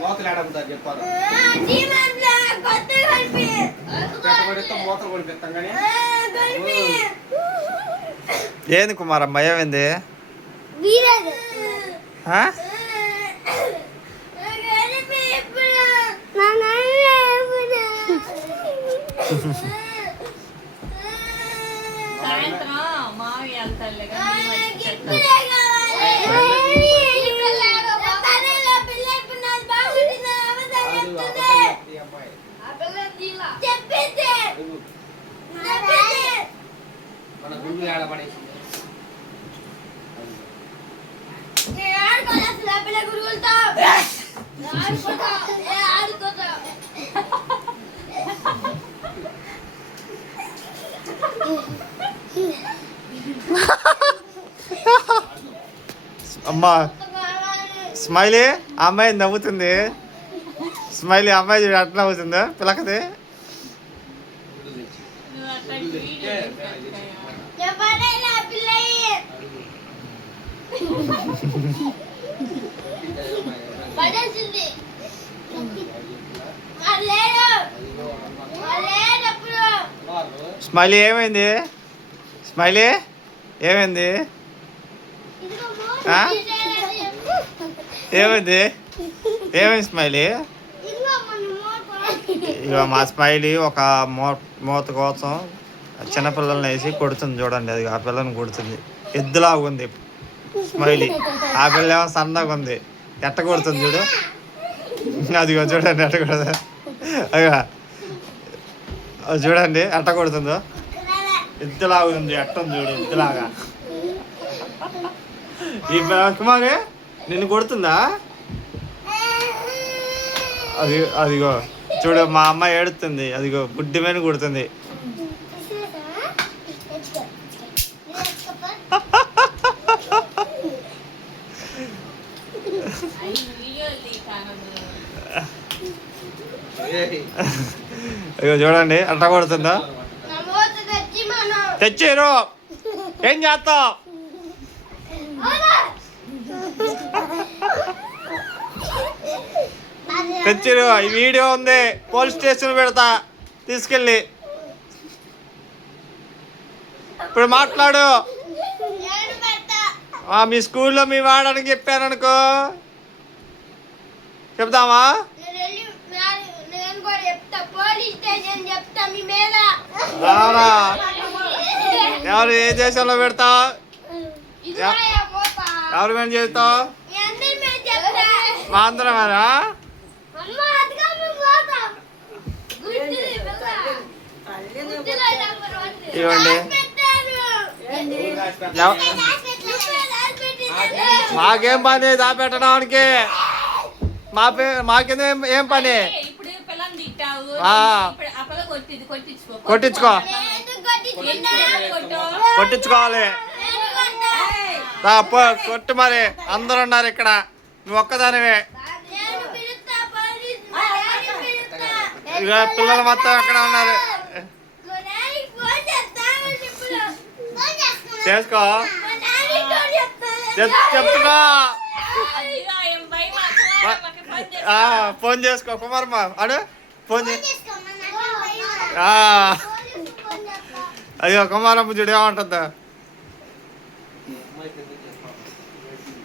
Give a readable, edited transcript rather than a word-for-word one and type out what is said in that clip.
మూతలు ఏడబుతారు చెప్పారు మూతలు కొనిపిస్తాం కానీ ఏంది కుమారమ్మ ఏమైంది మన గుండు ఏడబడేసి అమ్మా స్మైలీ అమ్మాయి నవ్వుతుంది. స్మైలీ అమ్మాయి చూడు అట్లా నవ్వుతుందా పిల్లకది. స్మైలీ ఏమైంది? స్మైలీ ఏమైంది? ఏమైంది? ఏమైంది స్మైలీ? ఇక మా స్మైలీ ఒక మూత కోసం చిన్నపిల్లల్ని వేసి కొడుతుంది చూడండి. అది ఆ పిల్లని కొడుతుంది. ఎద్దులాగా ఉంది స్మైలీ. ఆ పిల్ల ఏమో సన్నగా ఉంది. ఎట్ట కొడుతుంది చూడు. అదిగో చూడండి ఎట్ట కొడుతుంది. అయ్యో చూడండి ఎట్ట కొడుతుందో. ఎద్దులాగా ఉంది. ఎట్టం చూడు ఎద్దులాగా. ఈ కుమారి నిన్ను కొడుతుందా? అదిగో చూడు మా అమ్మ ఏడుతుంది. అదిగో బుడ్డి మీద కొడుతుంది. అయ్యో చూడండి అట్లా కొడుతుందా. తెచ్చిరు ఏం చేస్తావు? తెచ్చిరు. ఈ వీడియో ఉంది పోలీస్ స్టేషన్ పెడతా తీసుకెళ్ళి. ఇప్పుడు మాట్లాడు. మీ స్కూల్లో మీ వాడని చెప్పారనుకో చెప్తామా? ఎవరు ఏ దేశంలో పెడతావు? ఎవరి మీద చేస్తావు? మా అందరమేనా? ఇవ్వండి. మాకేం పని దాపెట్టడానికి? మాకేం ఏం పని? కొట్టించుకో కొట్టించుకోవాలి. కొట్టు మరి. అందరు ఉన్నారు ఇక్కడ. నువ్వు ఒక్కదానివే. ఇక పిల్లలు మొత్తం ఎక్కడ ఉన్నారు? చేసుకో చెప్తున్నా. ఫోన్ చేసుకో కుమారమ్మ అడు ఫోన్ అయ్యో కుమారమ్మ చూడు ఏమంటుందా.